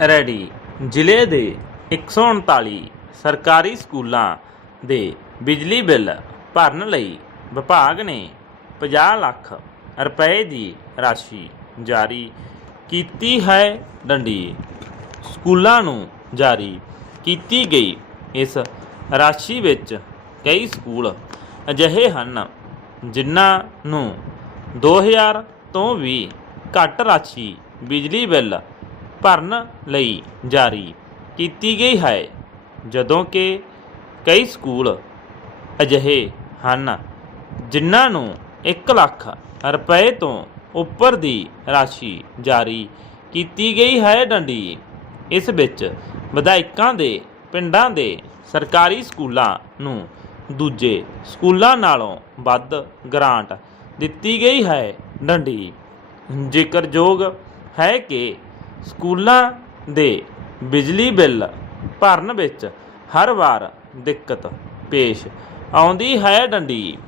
Ready. ਜ਼ਿਲ੍ਹੇ ਦੇ 139 ਸਰਕਾਰੀ ਸਕੂਲਾਂ ਦੇ ਬਿਜਲੀ ਬਿੱਲ ਭਰਨ ਲਈ ਵਿਭਾਗ ਨੇ 50 ਲੱਖ ਰੁਪਏ ਦੀ ਰਾਸ਼ੀ ਜਾਰੀ ਕੀਤੀ ਹੈ ਡੰਡੀ ਸਕੂਲਾਂ ਨੂੰ ਜਾਰੀ ਕੀਤੀ ਗਈ ਇਸ ਰਾਸ਼ੀ ਵਿੱਚ ਕਈ ਸਕੂਲ ਅਜਿਹੇ ਹਨ ਜਿਨ੍ਹਾਂ ਨੂੰ 2000 ਤੋਂ ਵੀ ਘੱਟ ਰਾਸ਼ੀ ਬਿਜਲੀ ਬਿੱਲ ਭਰਨ ਲਈ ਜਾਰੀ ਕੀਤੀ ਗਈ ਹੈ, ਜਦੋਂ ਕਿ ਕਈ ਸਕੂਲ ਅਜਿਹੇ ਹਨ ਜਿਨ੍ਹਾਂ ਨੂੰ 1 ਲੱਖ ਰੁਪਏ ਤੋਂ ਉੱਪਰ ਦੀ ਰਾਸ਼ੀ ਜਾਰੀ ਕੀਤੀ ਗਈ ਹੈ ਡੰਡੀ। ਇਸ ਵਿੱਚ ਵਿਧਾਇਕਾਂ ਦੇ ਪਿੰਡਾਂ ਦੇ ਸਰਕਾਰੀ ਸਕੂਲਾਂ ਨੂੰ ਦੂਜੇ ਸਕੂਲਾਂ ਨਾਲੋਂ ਵੱਧ ਗ੍ਰਾਂਟ ਦਿੱਤੀ ਗਈ ਹੈ। ਡੰਡੀ ਜ਼ਿਕਰਯੋਗ ਹੈ ਕਿ ਸਕੂਲਾਂ ਦੇ ਬਿਜਲੀ ਬਿੱਲ ਭਰਨ ਵਿੱਚ ਹਰ ਵਾਰ ਦਿੱਕਤ ਪੇਸ਼ ਆਉਂਦੀ ਹੈ ਡੰਡੀ।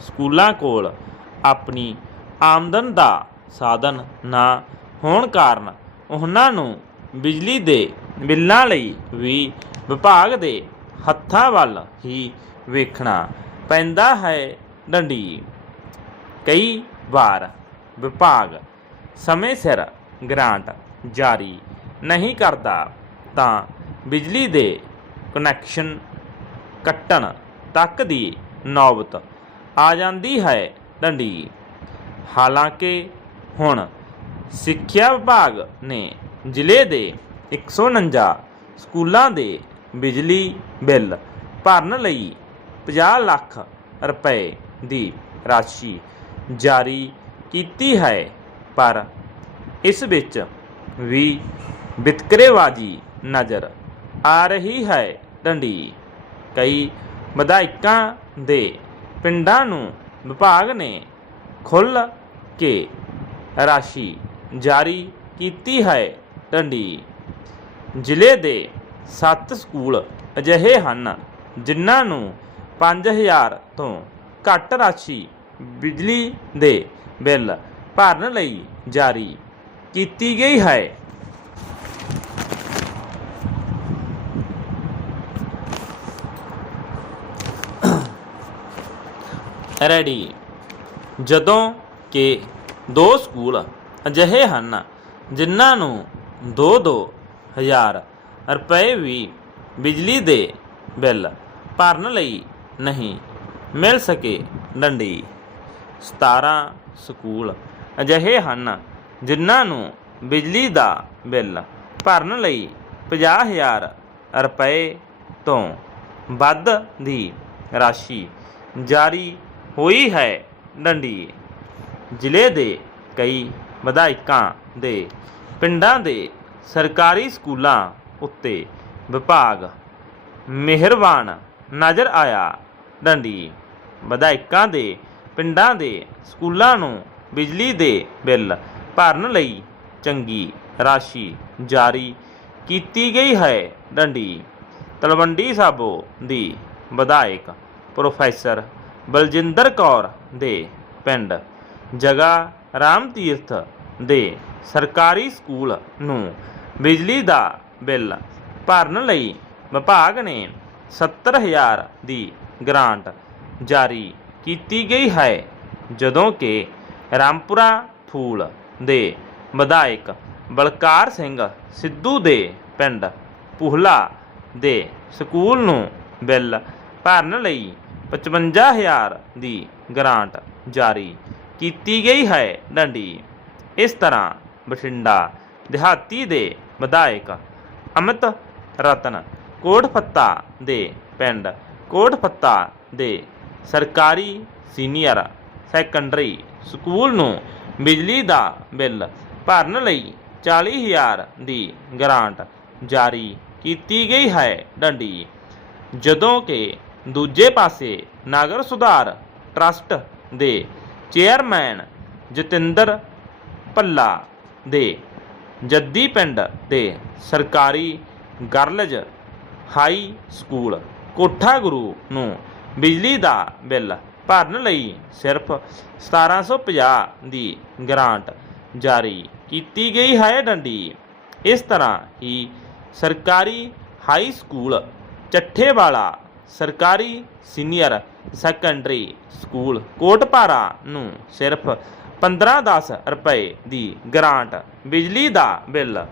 ਸਕੂਲਾਂ ਕੋਲ ਆਪਣੀ ਆਮਦਨ ਦਾ ਸਾਧਨ ਨਾ ਹੋਣ ਕਾਰਨ ਉਹਨਾਂ ਨੂੰ ਬਿਜਲੀ ਦੇ ਬਿੱਲਾਂ ਲਈ ਵੀ ਵਿਭਾਗ ਦੇ ਹੱਥਾਂ ਵੱਲ ਹੀ ਵੇਖਣਾ ਪੈਂਦਾ ਹੈ ਡੰਡੀ। ਕਈ ਵਾਰ ਵਿਭਾਗ ਸਮੇਂ ਸਿਰ ਗ੍ਰਾਂਟ ਜਾਰੀ ਨਹੀਂ ਕਰਦਾ, ਤਾਂ ਬਿਜਲੀ ਦੇ ਕਨੈਕਸ਼ਨ ਕੱਟਣ ਤੱਕ ਦੀ ਨੌਬਤ ਆ ਜਾਂਦੀ ਹੈ ਡੰਡੀ। ਹਾਲਾਂਕਿ ਹੁਣ ਸਿੱਖਿਆ ਵਿਭਾਗ ਨੇ ਜ਼ਿਲ੍ਹੇ ਦੇ 149 ਸਕੂਲਾਂ ਦੇ ਬਿਜਲੀ ਬਿੱਲ ਭਰਨ ਲਈ 50 ਲੱਖ ਰੁਪਏ ਦੀ ਰਾਸ਼ੀ ਜਾਰੀ ਕੀਤੀ ਹੈ, ਪਰ ਇਸ ਵਿੱਚ ਵੀ ਵਿਤਕਰੇਬਾਜ਼ੀ ਨਜ਼ਰ ਆ ਰਹੀ ਹੈ ਡੰਡੀ। ਕਈ ਵਿਧਾਇਕਾਂ ਦੇ ਪਿੰਡਾਂ ਨੂੰ ਵਿਭਾਗ ਨੇ ਖੁੱਲ੍ਹ ਕੇ ਰਾਸ਼ੀ ਜਾਰੀ ਕੀਤੀ ਹੈ ਡੰਡੀ। ਜ਼ਿਲ੍ਹੇ ਦੇ 7 ਸਕੂਲ ਅਜਿਹੇ ਹਨ ਜਿਨ੍ਹਾਂ ਨੂੰ 5000 ਤੋਂ ਘੱਟ ਰਾਸ਼ੀ ਬਿਜਲੀ ਦੇ ਬਿੱਲ ਭਰਨ ਲਈ ਜਾਰੀ ਕੀਤੀ ਗਈ ਹੈ। ਰੈਡੀ। ਜਦੋਂ ਕਿ ਦੋ ਸਕੂਲ ਅਜਿਹੇ ਹਨ ਜਿਨ੍ਹਾਂ ਨੂੰ 2-2 ਹਜ਼ਾਰ ਰੁਪਏ ਵੀ ਬਿਜਲੀ ਦੇ ਬਿੱਲ ਭਰਨ ਲਈ ਨਹੀਂ ਮਿਲ ਸਕੇ। ਡੰਡੀ। 17 ਸਕੂਲ ਅਜਿਹੇ ਹਨ ਜਿਨ੍ਹਾਂ ਨੂੰ ਬਿਜਲੀ ਦਾ ਬਿੱਲ ਭਰਨ ਲਈ 50000 ਰੁਪਏ ਤੋਂ ਵੱਧ ਦੀ ਰਾਸ਼ੀ ਜਾਰੀ ਹੋਈ ਹੈ। ਡੰਡੀ ਜ਼ਿਲ੍ਹੇ ਦੇ ਕਈ ਵਿਧਾਇਕਾਂ ਦੇ ਪਿੰਡਾਂ ਦੇ ਸਰਕਾਰੀ ਸਕੂਲਾਂ ਉੱਤੇ ਵਿਭਾਗ ਮਿਹਰਬਾਨ ਨਜ਼ਰ ਆਇਆ। ਡੰਡੀ ਵਿਧਾਇਕਾਂ ਦੇ ਪਿੰਡਾਂ ਦੇ ਸਕੂਲਾਂ ਨੂੰ ਬਿਜਲੀ ਦੇ ਬਿੱਲ ਭਰਨ ਲਈ ਚੰਗੀ ਰਾਸ਼ੀ ਜਾਰੀ ਕੀਤੀ ਗਈ ਹੈ। ਡੰਡੀ ਤਲਵੰਡੀ ਸਾਬੋ ਦੀ ਵਿਧਾਇਕ ਪ੍ਰੋਫੈਸਰ ਬਲਜਿੰਦਰ ਕੌਰ ਦੇ ਪਿੰਡ ਜਗਾ ਰਾਮ ਤੀਰਥ ਦੇ ਸਰਕਾਰੀ ਸਕੂਲ ਨੂੰ ਬਿਜਲੀ ਦਾ ਬਿੱਲ ਭਰਨ ਲਈ ਵਿਭਾਗ ਨੇ 70000 ਦੀ ਗ੍ਰਾਂਟ ਜਾਰੀ ਕੀਤੀ ਗਈ ਹੈ। ਜਦੋਂ ਕਿ ਰਾਮਪੁਰਾ ਫੂਲ ਦੇ ਵਿਧਾਇਕ ਬਲਕਾਰ ਸਿੰਘ ਸਿੱਧੂ ਦੇ ਪਿੰਡ ਪੂਹਲਾ ਦੇ ਸਕੂਲ ਨੂੰ ਬਿੱਲ ਭਰਨ ਲਈ 55000 ਦੀ ਗ੍ਰਾਂਟ ਜਾਰੀ ਕੀਤੀ ਗਈ ਹੈ ਡੰਡੀ। ਇਸ ਤਰ੍ਹਾਂ ਬਠਿੰਡਾ ਦਿਹਾਤੀ ਦੇ ਵਿਧਾਇਕ ਅਮਿਤ ਰਤਨ ਕੋਟਫੱਤਾ ਦੇ ਪਿੰਡ ਕੋਟਫੱਤਾ ਦੇ ਸਰਕਾਰੀ ਸੀਨੀਅਰ ਸੈਕੰਡਰੀ ਸਕੂਲ ਨੂੰ ਬਿਜਲੀ ਦਾ ਬਿੱਲ ਭਰਨ ਲਈ 40000 ਦੀ ਗ੍ਰਾਂਟ ਜਾਰੀ ਕੀਤੀ ਗਈ ਹੈ ਡੰਡੀ। ਜਦੋਂ ਕਿ ਦੂਜੇ ਪਾਸੇ ਨਗਰ ਸੁਧਾਰ ਟਰਸਟ ਦੇ ਚੇਅਰਮੈਨ ਜਤਿੰਦਰ ਭੱਲਾ ਦੇ ਜੱਦੀ ਪਿੰਡ ਦੇ ਸਰਕਾਰੀ ਗਰਲਜ਼ ਹਾਈ ਸਕੂਲ ਕੋਠਾ ਗੁਰੂ ਨੂੰ ਬਿਜਲੀ ਦਾ ਬਿੱਲ ਭਰਨ ਲਈ ਸਿਰਫ 1750 ਦੀ ਗ੍ਰਾਂਟ ਜਾਰੀ ਕੀਤੀ ਗਈ ਹੈ ਡੰਡੀ। ਇਸ ਤਰ੍ਹਾਂ ਹੀ ਸਰਕਾਰੀ ਹਾਈ ਸਕੂਲ ਚੱਠੇਵਾਲਾ, ਸਰਕਾਰੀ ਸੀਨੀਅਰ ਸੈਕੰਡਰੀ ਸਕੂਲ ਕੋਟਪਾਰਾ ਨੂੰ ਸਿਰਫ 15-10 ਰੁਪਏ ਦੀ ਗ੍ਰਾਂਟ ਬਿਜਲੀ ਦਾ ਬਿੱਲ